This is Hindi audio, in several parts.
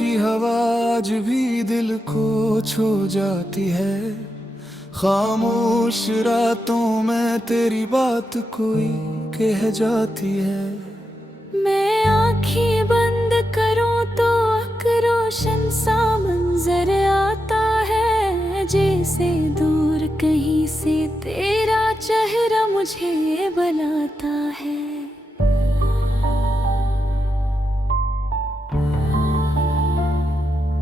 की हवा आज भी दिल को छू जाती है। खामोश रातों में तेरी बात कोई कह जाती है। मैं आँखें बंद करूं तो एक रोशन सा मंजर आता है, जैसे दूर कहीं से तेरा चेहरा मुझे बुलाता है।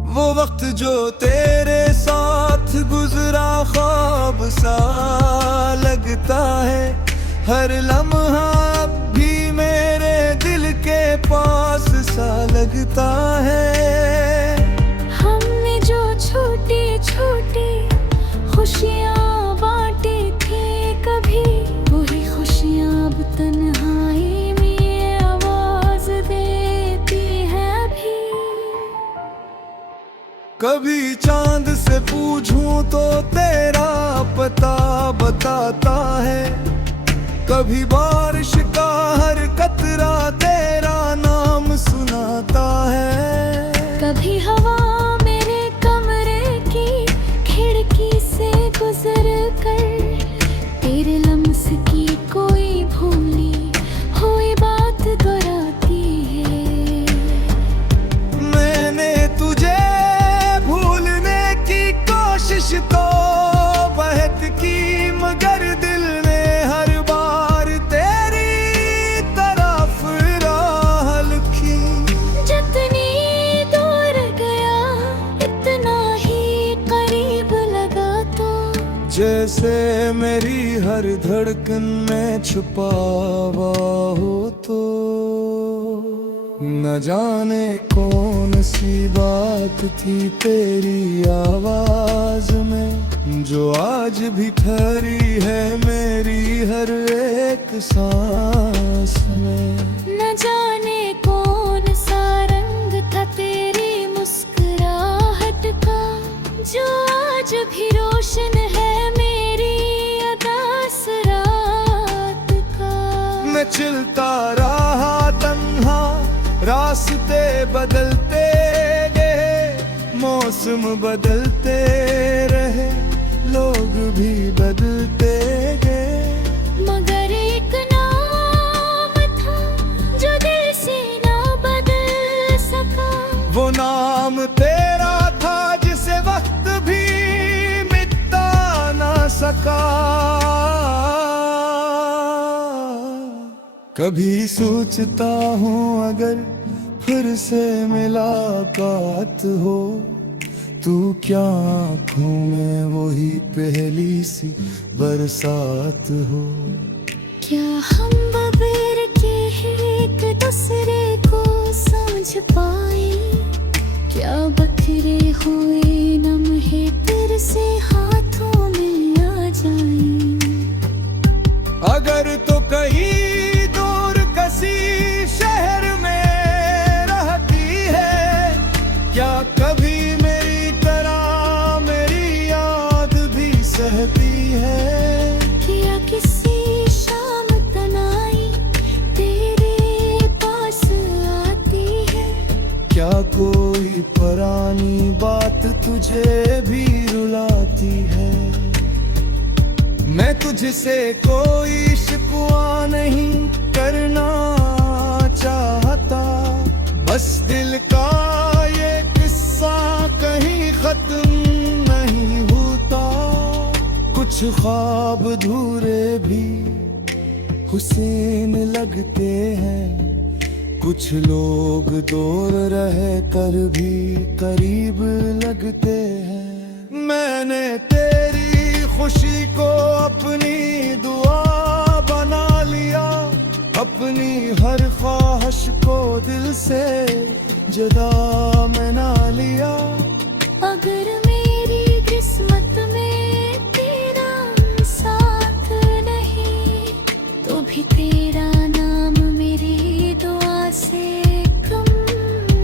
वो वक्त जो तेरे साथ गुजरा ख्वाब सा लगता है। हर लम्हा अब भी मेरे दिल के पास सा लगता है। हमने जो छोटी छोटी खुशियाँ बांटी थी कभी, वही खुशियाँ अब तन्हाई में आवाज देती है अभी। कभी चांद से पूछूं तो तेरा पता बताता है। कभी बारिश का हर कतरा तेरा नाम सुनाता है। कभी हवा मेरे कमरे की खिड़की से गुजर कर तेरे लम्स की कोई भूली हुई बात दोहराती है। मैंने तुझे भूलने की कोशिश तो बहुत की, मगर दिल ने हर बार तेरी तरफ राह लिखी। जितनी दूर गया इतना ही करीब लगा तो, जैसे मेरी हर धड़कन में छुपा हुआ हो तो। न जाने कौन सी बात थी तेरी आवाज में, जो आज भी ठहरी है मेरी हर एक सांस में। न जाने कौन सा रंग था तेरी मुस्कुराहट का, जो आज भी रोशन है मेरी अदास रात का। मैं चलता रहा तन्हा, रास्ते बदलते गए, मौसम बदलते रहे, लोग भी बदलते गए। मगर एक नाम था जो दिल से ना बदल सका, वो नाम तेरा था जिसे वक्त भी मिटा ना सका। कभी सोचता हूँ अगर फिर से मुलाकात हो, तू क्या आँखों में वही पहली सी बरसात हो। क्या हम बगैर के एक दूसरे को समझ पाए, क्या बखरे हुए लम्हे फिर से हाथों में आ जाएं। अगर तो कहीं दूर किसी शहर में रहती है, क्या कभी मेरी तरह मेरी याद भी सहती है। क्या किसी शाम तनाई तेरे पास आती है, क्या कोई पुरानी बात तुझे भी रुलाती है। मैं तुझसे कोई शिकवा नहीं करना चाहता, बस दिल का ये किस्सा कहीं खत्म नहीं होता। कुछ ख्वाब अधूरे भी हुसैन लगते हैं, कुछ लोग दूर रह कर भी करीब लगते हैं। मैंने तेरी खुशी को अपनी दुआ बना लिया, अपनी हर ख्वाहिश को दिल से जुदा मना लिया। अगर मेरी किस्मत में तेरा साथ नहीं, तो भी तेरा नाम मेरी दुआ से कम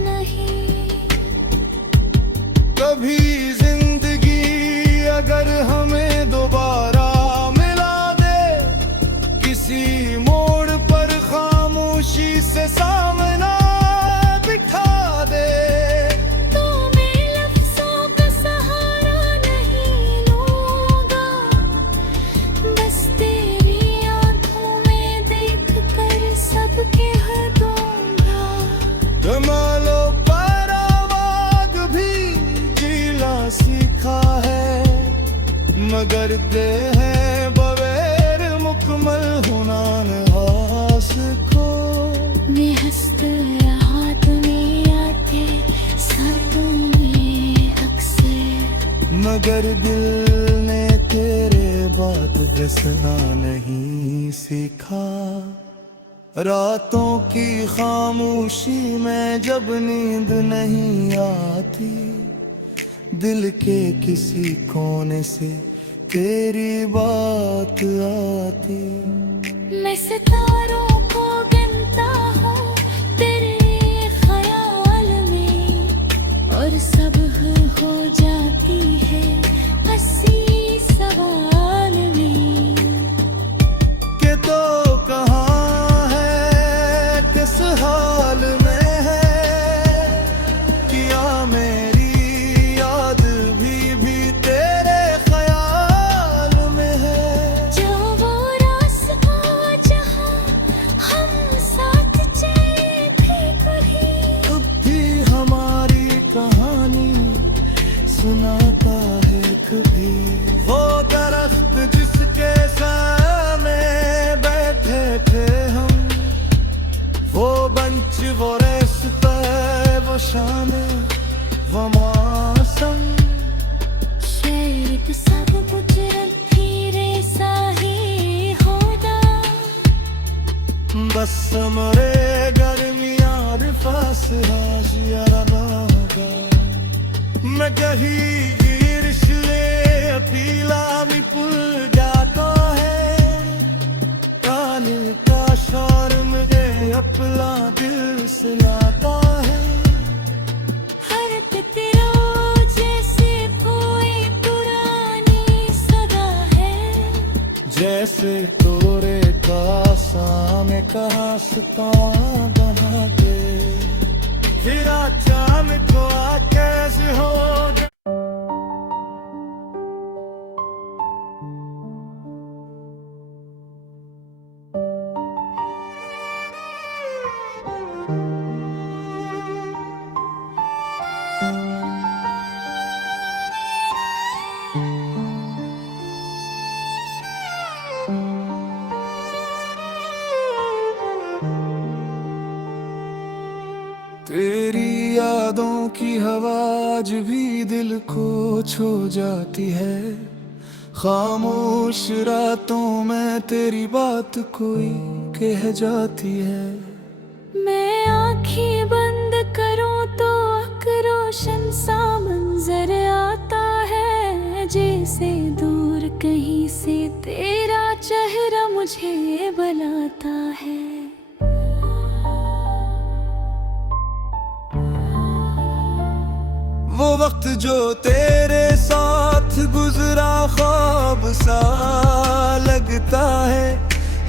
नहीं। कभी जिंदगी अगर हमें दोबारा मिला दे, किसी मोड़ पर खामोशी से सामना बिठा दे, सीखा है, मगर दे है बगैर मुकम्मल हुनान हास को। मैं हंसता रहा तुम्हें आते साथों में अक्सर, मगर दिल ने तेरे बात दसना नहीं सीखा। रातों की खामोशी में जब नींद नहीं आती, दिल के किसी कोने से तेरी बात आती। मैं सितारों को गिनता हूँ तेरे ख्याल में, और सब हो जाती है हंसी सवाल में। के तो कहाँ है, किस हाल में है, किया मेरी याद भी तेरे ख्याल में है। जो वो रास्ता जहाँ हम साथ चले थे कभी, अब भी हमारी कहानी सुनाता है कभी। वो दरख्त जिसके सामने बैठे थे हम, वो बंच वो रेस्ता वो शाम वो मौसम। शायद सब कुछ फिरे साही होगा, बस मरे गर्मियाँ रिफास हाशिया रवा होगा। मैं कहीं रिश्ते पीला भी भूल जाता है, कान का शोर मुझे अपना दिल सुनाता है। हर तितरो जैसे कोई पुरानी सदा है, जैसे तोरे का सामने कहा सता बना दे, फिर अचानक को कैसे हो जाए। तेरी यादों की हवा आज भी दिल को छू जाती है। खामोश रातों में तेरी बात कोई कह जाती है। मैं आँखें बंद करूं तो रोशन सा मंजर आता है, जैसे दूर कहीं से तेरा चेहरा मुझे बुलाता है। वो वक्त जो तेरे साथ गुजरा ख्वाब सा लगता है,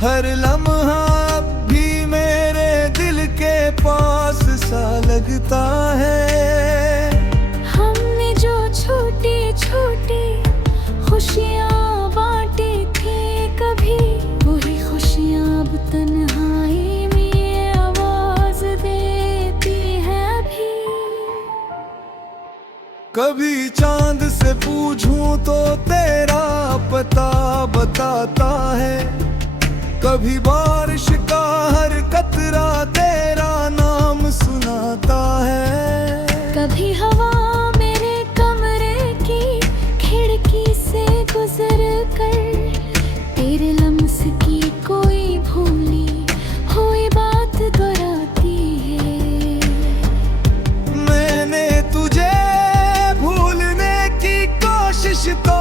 हर लम्हा अब भी मेरे दिल के पास सा लगता है। हमने जो छोटी छोटी खुशियाँ बांटी थी कभी, वही खुशियाँ अब तन्हाई में आवाज देती है अभी। कभी चांद से पूछूं तो तेरा पता बताता है, कभी बारिश का हर कतरा तेरा नाम सुनाता है। कभी हवा मेरे कमरे की खिड़की से गुजर कर तेरे लम्स की कोई भूली हुई बात दोहराती है। मैंने तुझे भूलने की कोशिश तो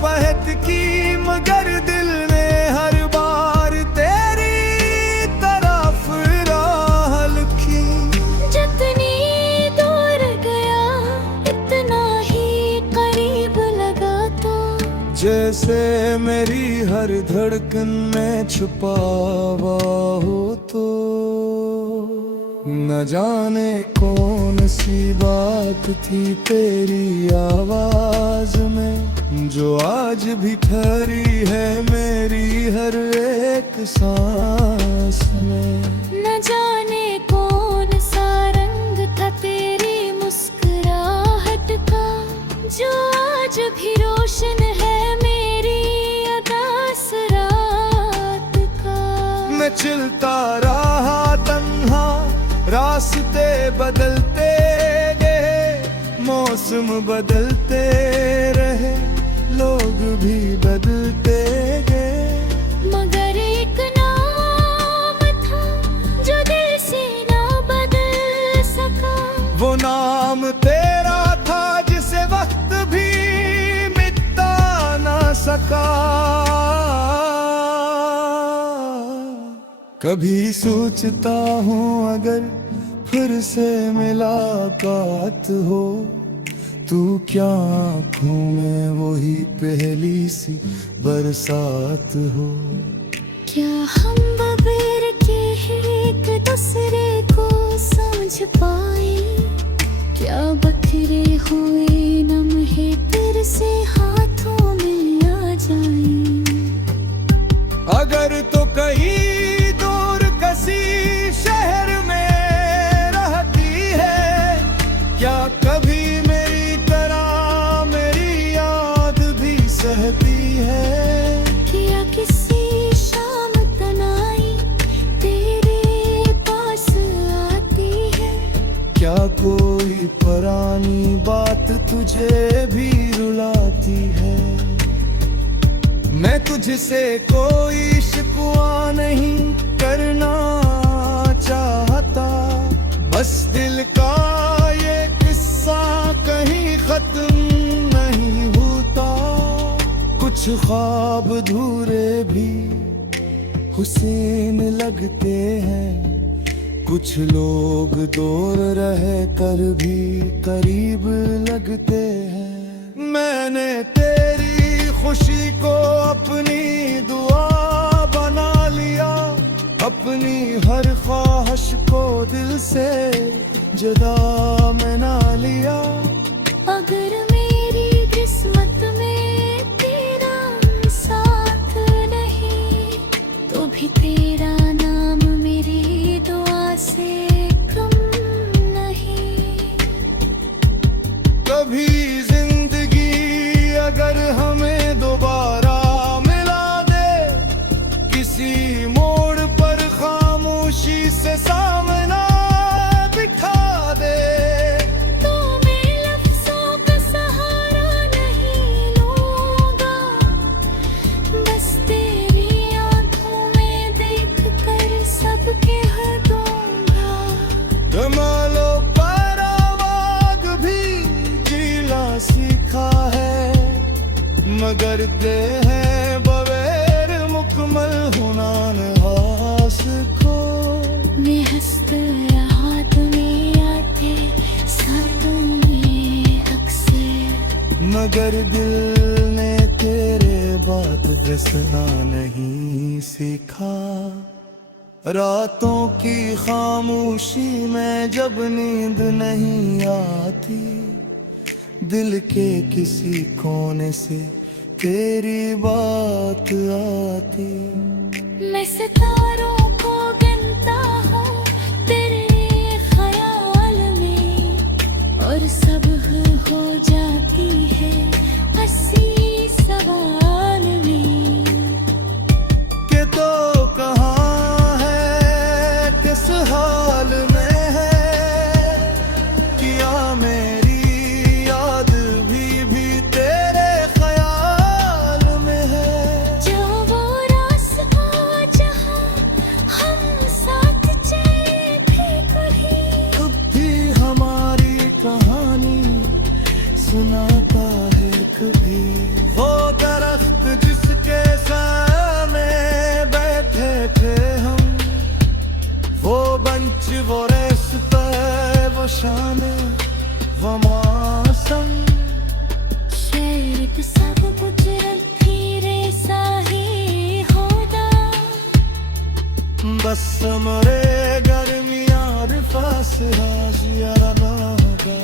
बहुत की, मगर दिल ने हर बार तेरी तरफ राह लिखी। जितनी दूर गया इतना ही करीब लगा, तो जैसे मेरी हर धड़कन में छुपा हुआ हो। तो न जाने कौन सी बात थी तेरी आवाज में, जो आज भी ठहरी है मेरी हर एक सांस में। न जाने कौन सा रंग था तेरी मुस्कुराहट का, आज भी रोशन है मेरी अदास रात का। मैं चलता रहा तन्हा, रास्ते बदलते गए, मौसम बदलते रहे, लोग भी बदलते गए। मगर एक नाम था जो दिल से ना बदल सका। वो नाम तेरा था जिसे वक्त भी मिटा ना सका। कभी सोचता हूँ अगर फिर से मुलाकात हो, तू क्या आँखों में वही पहली सी बरसात हो। क्या हम बगैर के एक दूसरे को समझ पाए? क्या बखरे हुए लम्हे फिर से हाथों में आ जाएं? अगर तो कहीं दूर किसी शहर में रहती है, क्या कभी मेरी तरह मेरी याद भी सहती है? क्या किसी शाम तनाई तेरे पास आती है? क्या कोई पुरानी बात तुझे भी रुलाती है? मैं तुझसे कोई शिकवा नहीं करना चाहता, बस दिल का ये किस्सा कहीं खत्म नहीं होता। कुछ ख्वाब अधूरे भी हुसैन लगते हैं, कुछ लोग दूर रह कर भी करीब लगते हैं। मैंने तेरी खुशी को अपनी दुआ बना लिया, अपनी हर ख्वाहिश को दिल से जुदा मना लिया। अगर मेरी किस्मत में तेरा साथ नहीं, तो भी तेरा नाम मेरी दुआ से कम नहीं। कभी जिंदगी अगर हमें दोबारा मिला दे, किसी मोड़ पर खामोशी से सामना बिठा दे, तो मैं लफ्ज़ों का सहारा नहीं लूँगा, बस तेरी आँखों में देख कर सब कह दूँगा। कमालो पर आवाज़ भी जीना सीखा है, मगर दे है बगैर मुकम्मल हुनान हास को। मैं हंसता रहा तुम्हें आते सपने अक्सर, मगर दिल ने तेरे बात दसना नहीं सीखा। रातों की खामोशी में जब नींद नहीं आती, दिल के किसी कोने से तेरी बात आती। मैं सितारों को गिनता हूँ तेरे ख्याल में, और सब हो जाती है हंसी सवाल में। के तो कहाँ है, किस हाल में है, किया मेरी याद भी तेरे ख्याल में है। जो वो रास्ता जहाँ हम साथ चले थे कभी, अब भी हमारी कहानी सुनाता है कभी। वो दरख्त जिसके सामने बैठे थे हम, वो बंच वो रास्ता वो शान वो मौसम। शायद सब कुछ धीरे सा ही होगा, बस समरे गर्मियाँ रिफास हाजियारा ना होगा।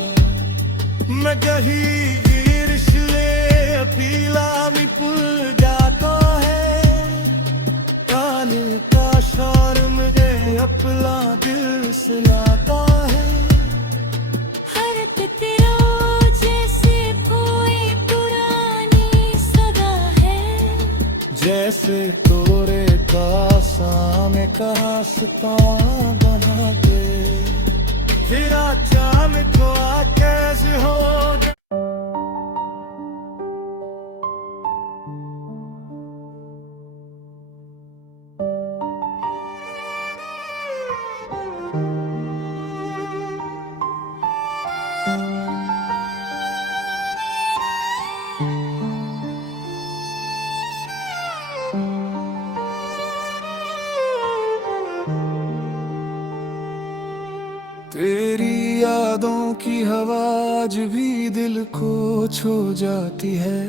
मैं कहीं गिरशले पीला मी पुल जाता है, काल का शौर मुझे अपना दिल सुनाता है। हर तेरा जैसे कोई पुराना से तोरे का सामने कहा सता बना दे तेरा चाम को कैसे हो तेरी यादों की हवा आज भी दिल को छू जाती है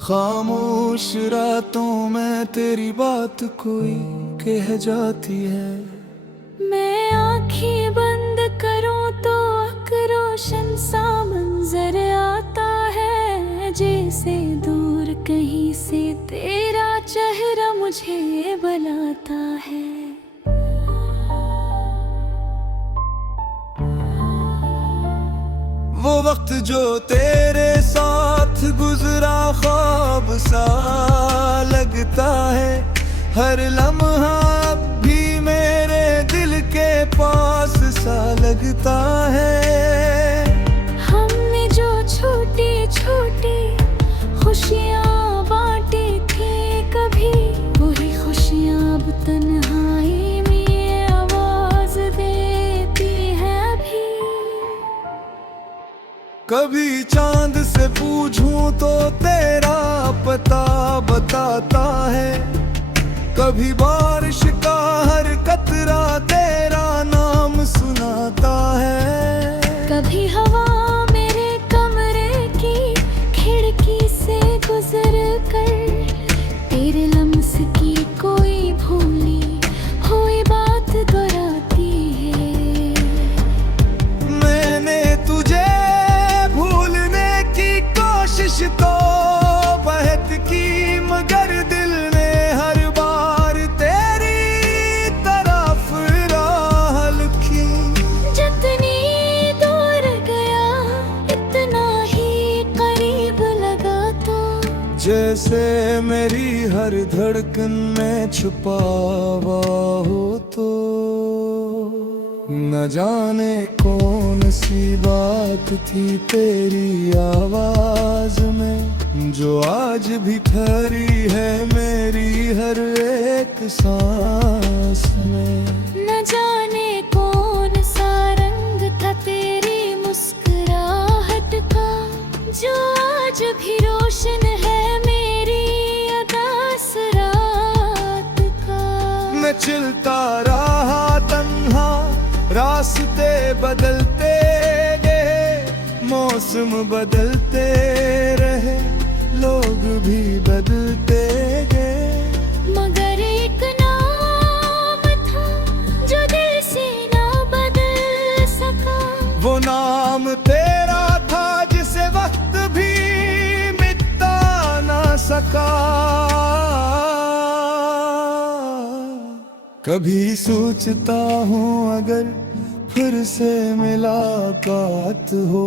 खामोश रातों में तेरी बात कोई कह जाती है मैं आँखें बंद करूं तो रोशन सा मंजर आता है जैसे दूर कहीं से तेरा चेहरा मुझे बुलाता है वो वक्त जो तेरे साथ गुजरा ख्वाब सा लगता है हर लम्हा अब भी मेरे दिल के पास सा लगता है हमने जो छोटी छोटी खुशियाँ बांटी थी कभी वही खुशियाँ अब तन्हाई में आवाज देती है अभी कभी चांद से पूछूं तो तेरा पता बताता है कभी बारिश का हर कतरा तेरा नाम सुनाता है कभी हवा मेरे कमरे की खिड़की से गुजर कर तेरे लम्स की कोई भूली हुई बात दोहराती है मैंने तुझे भूलने की कोशिश तो बहुत की मगर दिल ने हर बार तेरी तरफ राह लिखी जितनी दूर गया इतना ही करीब लगा तो जैसे मेरी हर धड़कन में छुपा हुआ हो तो न जाने कौन सी बात थी तेरी आवाज में जो आज भी ठहरी है मेरी हर एक सांस में न जाने कौन सा रंग था तेरी मुस्कुराहट का जो आज भी रोशन है मेरी अदास रात का मैं चलता रहा तन्हा रास्ते बदलते गए मौसम बदलते रहे लोग भी बदलते गए मगर एक नाम था जो दिल से ना बदल सका वो नाम तेरा था जिसे वक्त भी मिटा ना सका कभी सोचता हूँ अगर फिर से मुलाकात हो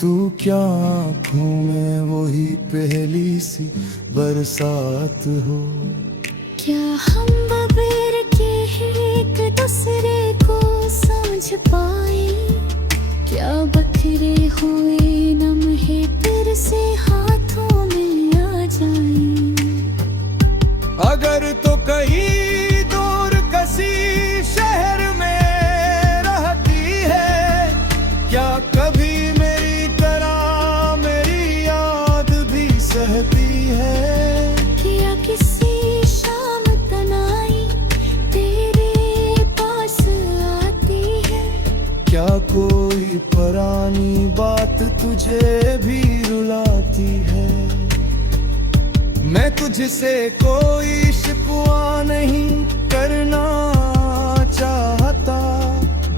तू क्या आँखों में वही पहली सी बरसात हो क्या हम बगैर के एक दूसरे को समझ पाए क्या बखरे हुए लम्हे फिर से हाथों में आ जाएं अगर तो कहीं दूर किसी शहर में रहती है क्या कभी मेरी तरह मेरी याद भी सहती है क्या किसी शाम तनाई तेरे पास आती है क्या कोई पुरानी बात तुझे भी रुलाती है मैं तुझसे कोई शिकवा नहीं करना चाहता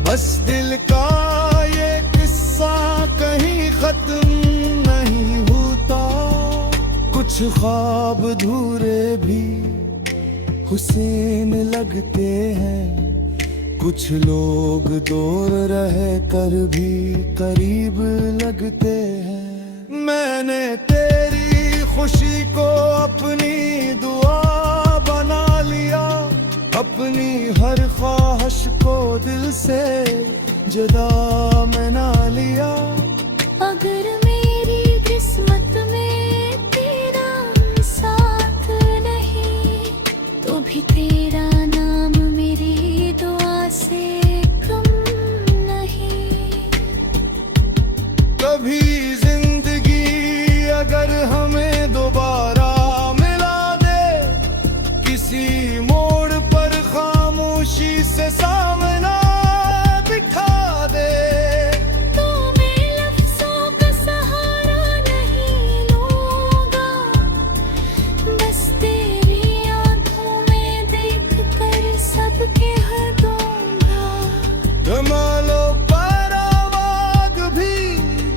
बस दिल का ये किस्सा कहीं खत्म नहीं होता कुछ ख्वाब अधूरे भी हुसैन लगते हैं कुछ लोग दूर रह कर भी करीब लगते हैं मैंने तेरी खुशी को अपनी दुआ जुदा मैं ना लिया। अगर मेरी किस्मत में तेरा साथ नहीं तो भी तेरा नाम मेरी दुआ से कम नहीं। कभी जिंदगी अगर हमें दोबारा मिला दे, किसी मोड़ पर खामोशी से सामना बिठा दे, तो मैं लफ्ज़ों का सहारा नहीं लूँगा, बस तेरी आँखों में देख कर सब कह दूँगा। कमालों पर आवाज़ भी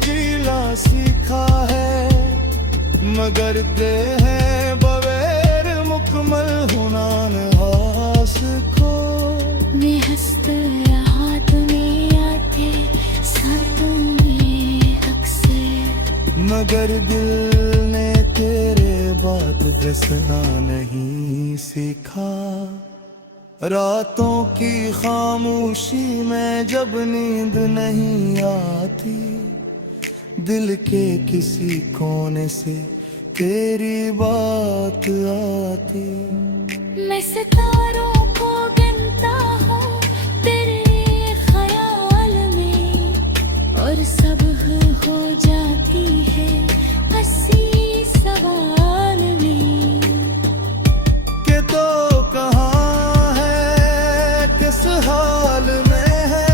जीना सीखा है, मगर दे है बगैर मुकम्मल हुनान हास को। मैं हंसता रहा दुनिया के सपने अक्सर, मगर दिल ने तेरे बात दसना नहीं सीखा। रातों की खामोशी में जब नींद नहीं आती, दिल के किसी कोने से तेरी बात आती। मैं सितारों को गिनता हूँ तेरे ख्याल में, और सुबह हो जाती है हंसी सवाल में। के तो कहाँ है, किस हाल में है,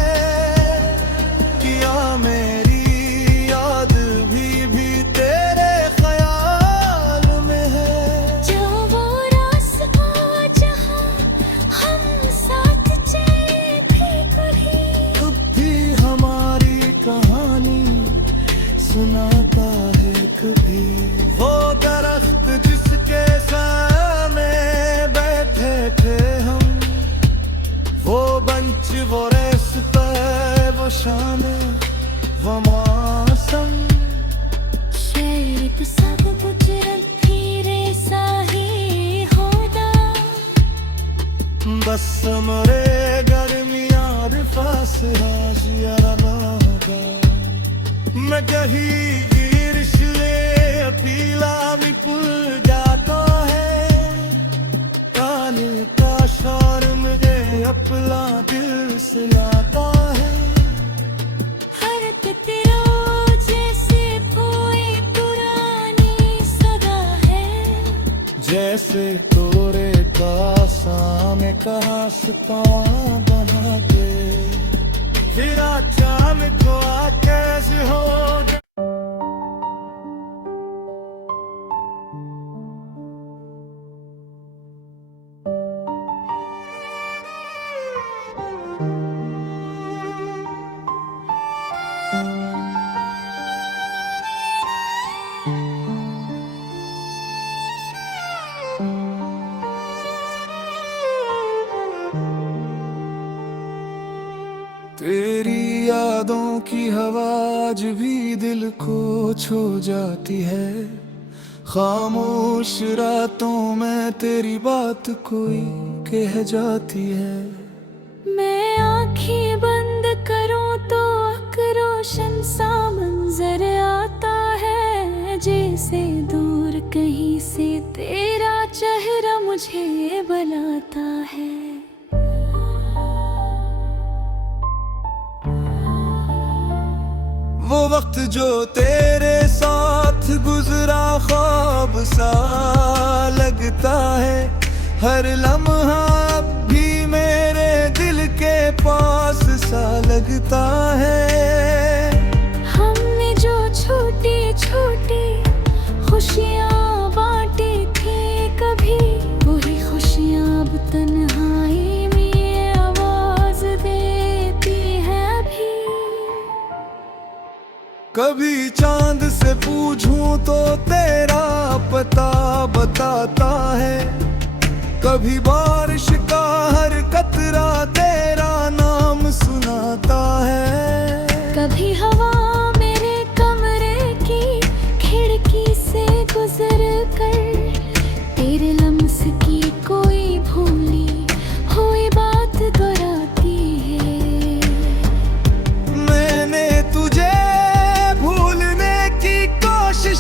किया मेरी याद भी तेरे ख्याल में है। जो वो रास्ता जहाँ हम साथ चले थे कभी, अब भी हमारी कहानी सुनाता है कभी। वो दरख्त जिसके सामने बैठे थे हम, वो बंच वो रेस पे वो शाम वो मौसम। शायद सब कुछ धीरे सा ही होता, बस समरे गर्मियाँ रिफास हाजिया होगा। मैं कहीं गिरशले पीला भी पुल जाता है, कान का शोर मुझे अपना दिल सुनाता है। हर तेरा जैसे कोई पुरानी सदा है, जैसे तोरे का सामने कहा सता बना दे, तेरा चाम को कैसे हो। तेरी यादों की हवा आज भी दिल को छू जाती है। खामोश रातों में तेरी बात कोई कह जाती है। मैं आँखें बंद करूं तो रोशन सा मंजर आता है, जैसे दूर कहीं से तेरा चेहरा मुझे बुलाता है। वो वक्त जो तेरे साथ गुजरा ख्वाब सा लगता है, हर लम्हा अब भी मेरे दिल के पास सा लगता है। हमने जो छोटी छोटी खुशियाँ बांटी थी कभी, वही खुशियाँ अब तन्हाई में आवाज देती है अभी। कभी चांद से पूछूं तो तेरा पता बताता है, कभी बारिश का हर कतरा तेरा नाम सुनाता है। कभी हवा मेरे कमरे की खिड़की से गुजर कर तेरे लम्स की कोई भूली हुई बात दोहराती है।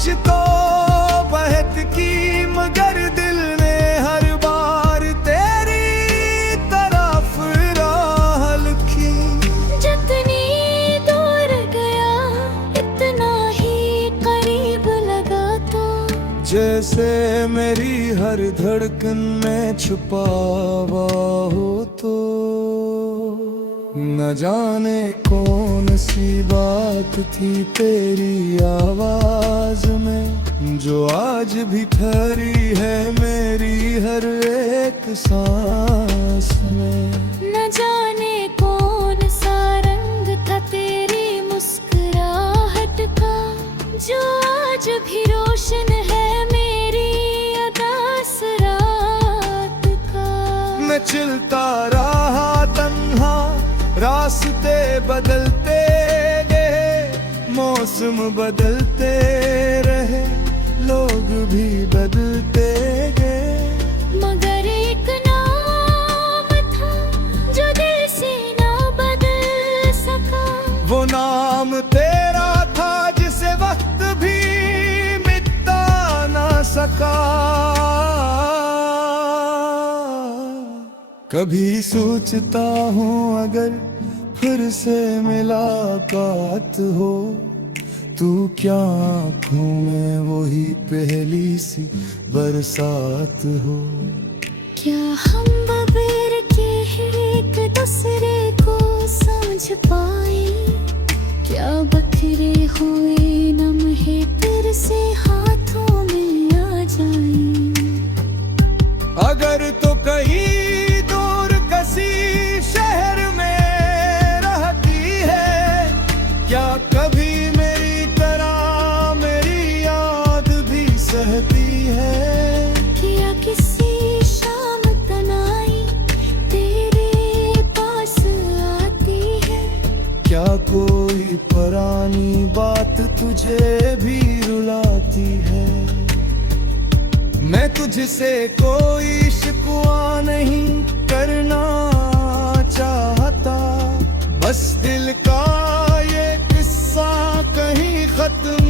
बारिश तो बहत की मगर दिल ने हर बार तेरी तरफ राह लिखी। जितनी दूर गया इतना ही करीब लगा तो, जैसे मेरी हर धड़कन में छुपा हुआ हो तो। न जाने कौन सी बात थी तेरी आवाज में, जो आज भी ठहरी है मेरी हर एक सांस में। न जाने कौन सा रंग था तेरी मुस्कुराहट का, जो आज भी रोशन है मेरी अदास रात का। मैं चलता रहा तन्हा, रास्ते बदलते गए, मौसम बदलते रहे, लोग भी बदलते गए। मगर एक नाम था जो दिल से ना बदल सका, वो नाम तेरा था जिसे वक्त भी मिटा ना सका। कभी सोचता हूँ अगर फिर से मुलाकात हो, तू क्या आँखों में वही पहली सी बरसात हो। क्या हम बगैर के एक दूसरे को समझ पाए, क्या बखरे हुए लम्हे फिर से हाथों में आ जाएं। अगर तो कहीं दूर किसी शहर में रहती है, क्या कभी मेरी तरह मेरी याद भी सहती है। क्या किसी शाम तनाई तेरे पास आती है, क्या कोई पुरानी बात तुझे भी रुलाती है। मैं तुझसे कोई शिकवा नहीं करना चाहता, बस दिल का ये किस्सा कहीं खत्म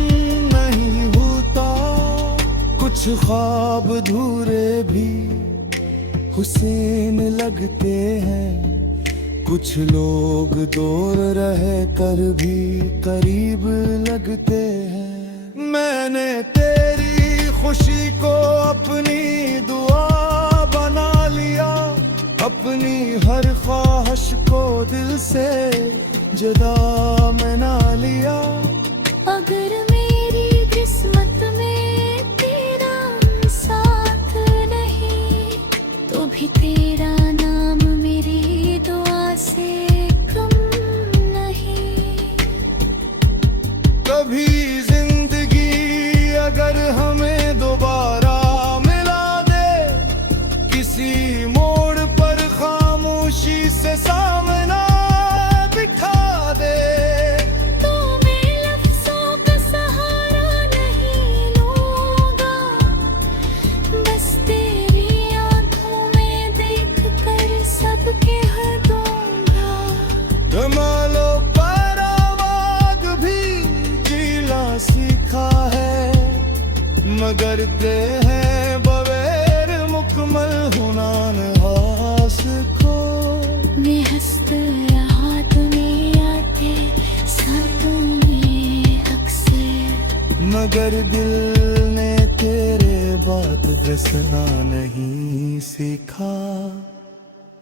नहीं होता। कुछ ख्वाब अधूरे भी हुसैन लगते हैं, कुछ लोग दूर रह कर भी करीब लगते हैं। मैंने तेरी खुशी को अपनी दुआ बना लिया, अपनी हर ख्वाहिश को दिल से जुदा मना लिया। अगर मेरी किस्मत में तेरा साथ नहीं, तो भी तेरा नाम मेरी दुआ से कम नहीं। कभी जिंदगी अगर हमें दोबारा मिला दे, किसी मोड़ पर खामोशी से सामना बिठा दे, तो मैं लफ्ज़ों का सहारा नहीं लूँगा, बस तेरी आँखों में देख कर सब कह दूँगा। कमालों पर आवाज़ भी जीना सीखा है, मगर दे है बगैर मुकम्मल हुनान हास को। मैं हंसता रहा तुम्हें आते साथों में अक्सर, मगर दिल ने तेरे बात दसना नहीं सीखा।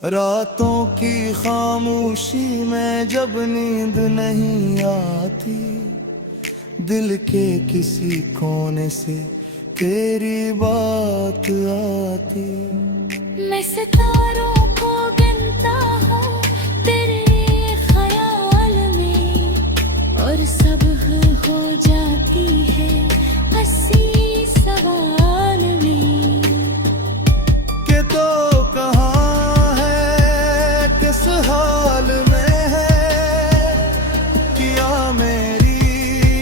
रातों की खामोशी में जब नींद नहीं आती, दिल के किसी कोने से तेरी बात आती। मैं सितारों को गिनता हूँ तेरे ख्याल में, और सब हो जाती है हंसी सवाल में। के तो कहाँ है, किस हाल में है, किया मेरी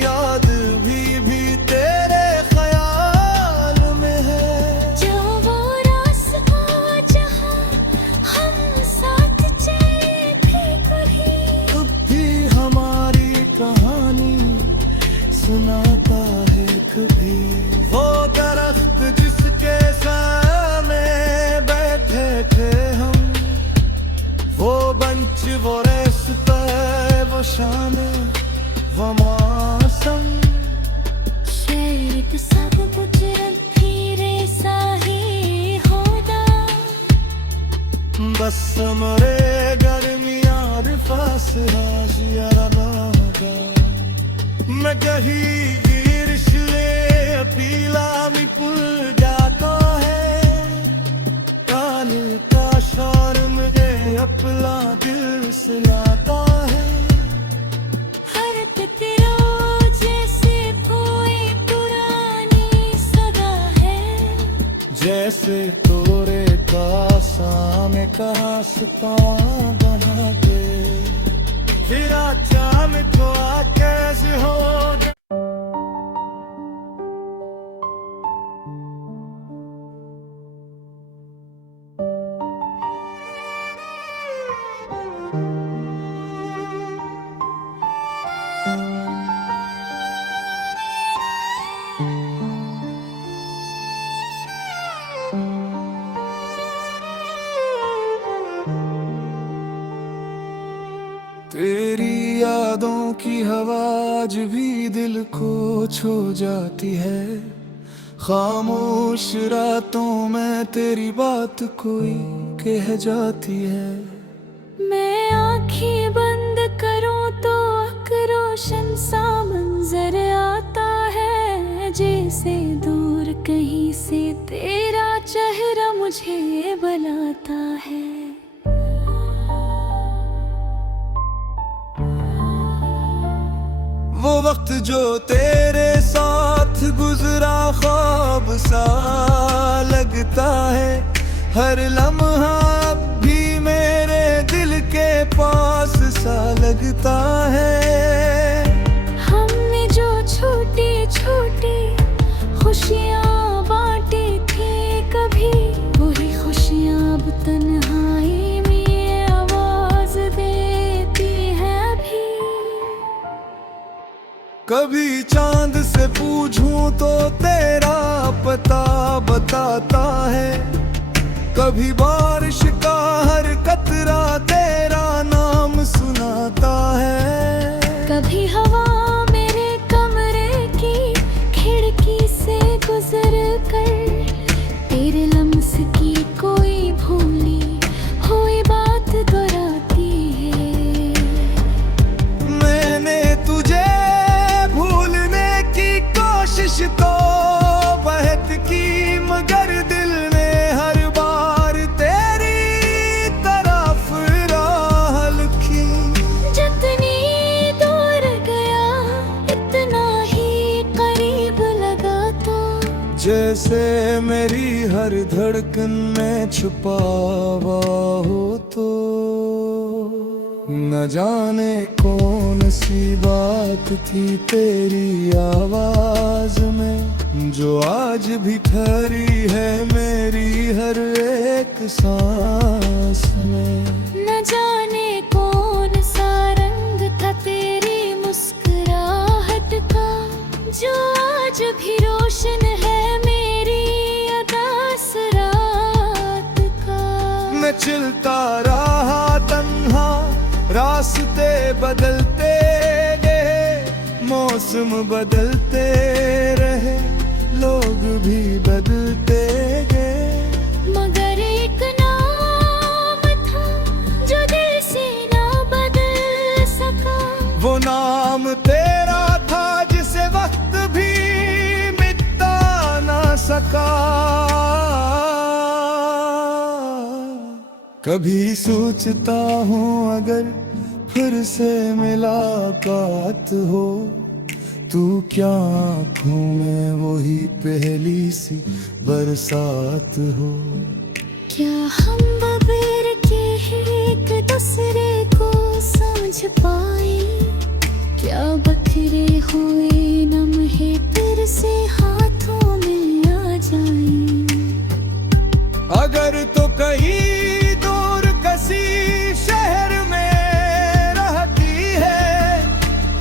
याद भी तेरे ख्याल में है। जो वो रास्ता जहाँ हम साथ चले थे कभी, अब भी हमारी कहानी सुनाता कि सब कुछ फिरे साही होना बस मरे गर्मियां रिफास हाशिया होगा मैं कहीं ईर्ष्ये पीला भी पुल जाता है कान का शौर मुझे अपना दिल सुनाता है हर तितरो जैसे कोई पुरानी सदा है जैसे तोरे का सामने कहा सता बना दे फिर चाम को कैसे हो तेरी यादों की हवा आज भी दिल को छू जाती है खामोश रातों में तेरी बात कोई कह जाती है मैं आँखें बंद करूं तो रोशन सा मंजर आता है जैसे दूर कहीं से तेरा चेहरा मुझे बुलाता है वो वक्त जो तेरे साथ गुजरा ख्वाब सा लगता है हर लम्हा अब भी मेरे दिल के पास सा लगता है हमने जो छोटी छोटी खुशियाँ बांटी थी कभी वही खुशियाँ अब तन्हाई में आवाज देती है अभी कभी चांद से पूछूं तो तेरा पता बताता है कभी बारिश का हर कतरा तेरा नाम सुनाता है कभी हवा मेरे कमरे की खिड़की से गुजर कर तेरे लम्स की कोई भूली हुई बात दोहराती है मैंने तुझे भूलने की कोशिश तो बहुत की मगर दिल ने हर बार तेरी तरफ राह लिखी जितनी दूर गया इतना ही करीब लगा तो जैसे मेरी हर धड़कन में छुपा हुआ हो तो न जाने कौन सी बात थी तेरी आवाज में जो आज भी ठहरी है मेरी हर एक सांस में न जाने कौन सा रंग था तेरी मुस्कुराहट का जो आज भी रोशन है मेरी अदास रात का मैं चलता रहा तन्हा रास्ते बदलते गए मौसम बदलते रहे लोग भी बदलते गए मगर एक नाम था जो दिल से ना बदल सका वो नाम तेरा था जिसे वक्त भी मिटा ना सका कभी सोचता हूँ अगर फिर से मुलाकात हो तू क्या आँखों में वही पहली सी बरसात हो क्या हम बगैर के एक दूसरे को समझ पाए क्या बखरे हुए लम्हे फिर से हाथों में आ जाएं अगर तो कहीं दूर किसी शहर में रहती है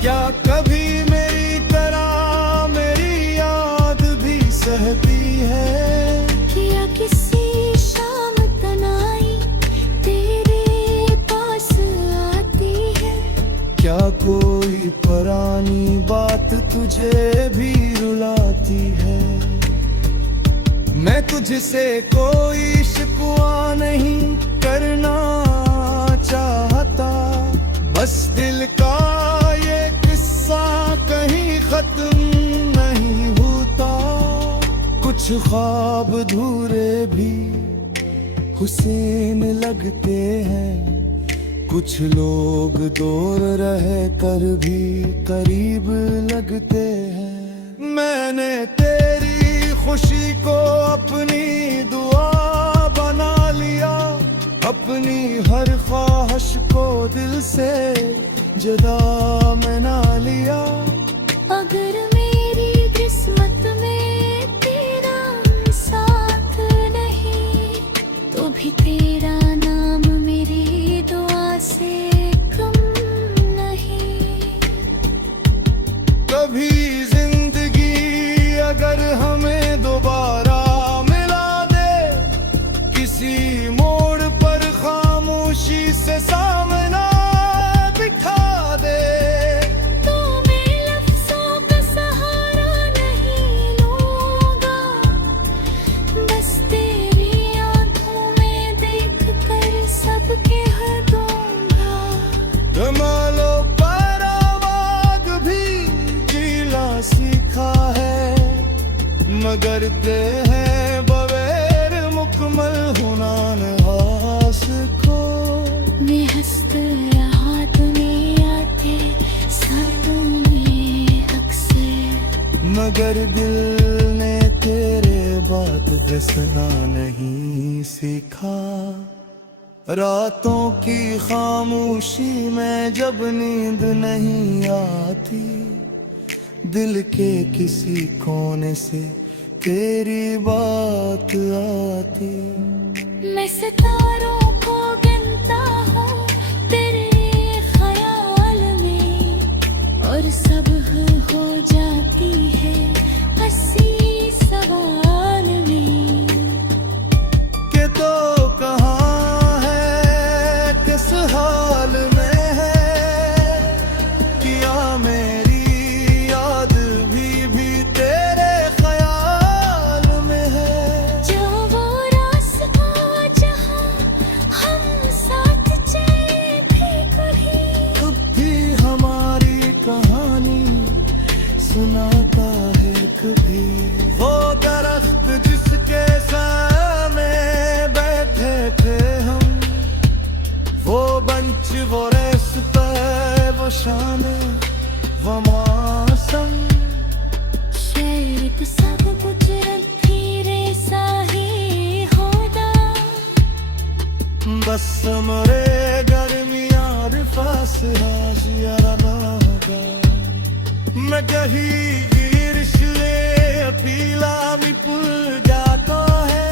क्या कभी मेरी तरह मेरी याद भी सहती है क्या किसी शाम तनाई तेरे पास आती है क्या कोई पुरानी बात तुझे भी रुलाती है जिसे कोई शिकवा नहीं करना चाहता। बस दिल का ये किस्सा कहीं खत्म नहीं होता। कुछ ख्वाब अधूरे भी हुसैन लगते हैं, कुछ लोग दूर रह कर भी करीब लगते हैं। मैंने तेरी खुशी को अपनी दुआ बना लिया, अपनी हर ख्वाहिश को दिल से जुदा मना लिया। अगर मेरी किस्मत में तेरा साथ नहीं, तो भी तेरा नाम मेरी दुआ से कम नहीं। कभी जिंदगी अगर हमें दोबारा मिला दे, किसी मोड़ पर खामोशी से सामना बिठा दे, तो मैं लफ्ज़ों का सहारा नहीं लूँगा, बस तेरी आँखों में देख कर सब कह दूँगा। कमालो पर आवाज़ भी जीना सीखा है, मगर दे है बगैर मुकम्मल हुनान हास को। मैं हंसता रहा दुनिया के साथों में अक्सर, मगर दिल ने तेरे बात दसना नहीं सीखा। रातों की खामोशी में जब नींद नहीं आती, दिल के किसी कोने से तेरी बात आती। मैं सितारों को गिनता हूँ तेरे ख्याल में, और सब हो जाती है हंसी सवाल में। के तो कहाँ है, किस हाल में है, किया मेरी याद भी तेरे ख्याल में है। जो वो रास्ता जहाँ हम साथ चले थे कभी, अब भी हमारी कहानी सुनाता है कभी। वो दरख्त जिसके सामने बैठे थे हम, वो बंच वो रेस्ता वो शाम वो मौसम। शायद सब गुजरत फिरे साही होदा, बस मरे गर्मियाँ रिफास हाजियारा होगा। मैं कहीं गिरशले पीला भी पुल जाता है,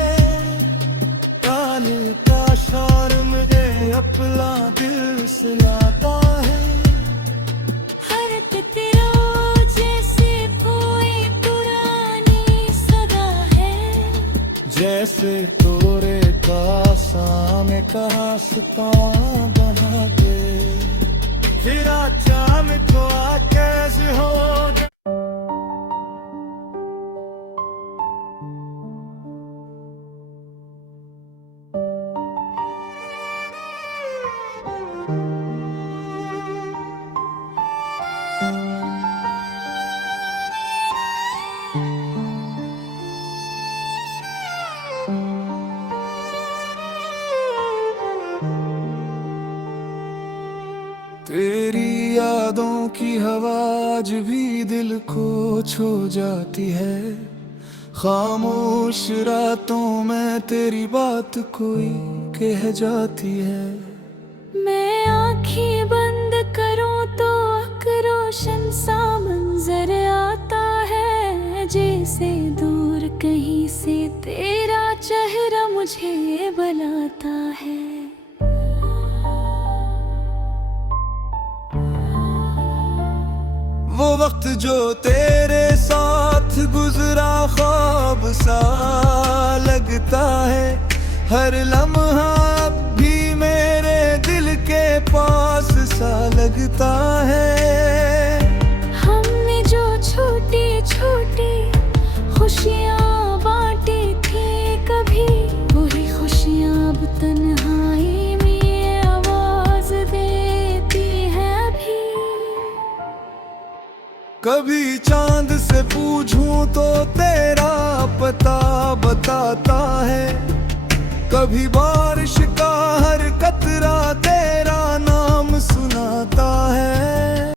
काले का शौर मुझे अपना दिल सुनाता है। हर तितरो जैसे कोई पुरानी सदा है, जैसे तोरे का सामने कहा सता बना दे, फिर चाम को कैसे हो। तेरी यादों की हवा आज भी दिल को छू जाती है। खामोश रातों में तेरी बात कोई कह जाती है। मैं आँखें बंद करूं तो अक रोशन सा मंजर आता है, जैसे दूर कहीं से तेरा चेहरा मुझे बुलाता है। वो वक्त जो तेरे साथ गुजरा ख्वाब सा लगता है, हर लम्हा अब भी मेरे दिल के पास सा लगता है। हमने जो छोटी छोटी खुशियाँ बांटी थी तन्हाई में ये आवाज देती है अभी। कभी चांद से पूछूं तो तेरा पता बताता है, कभी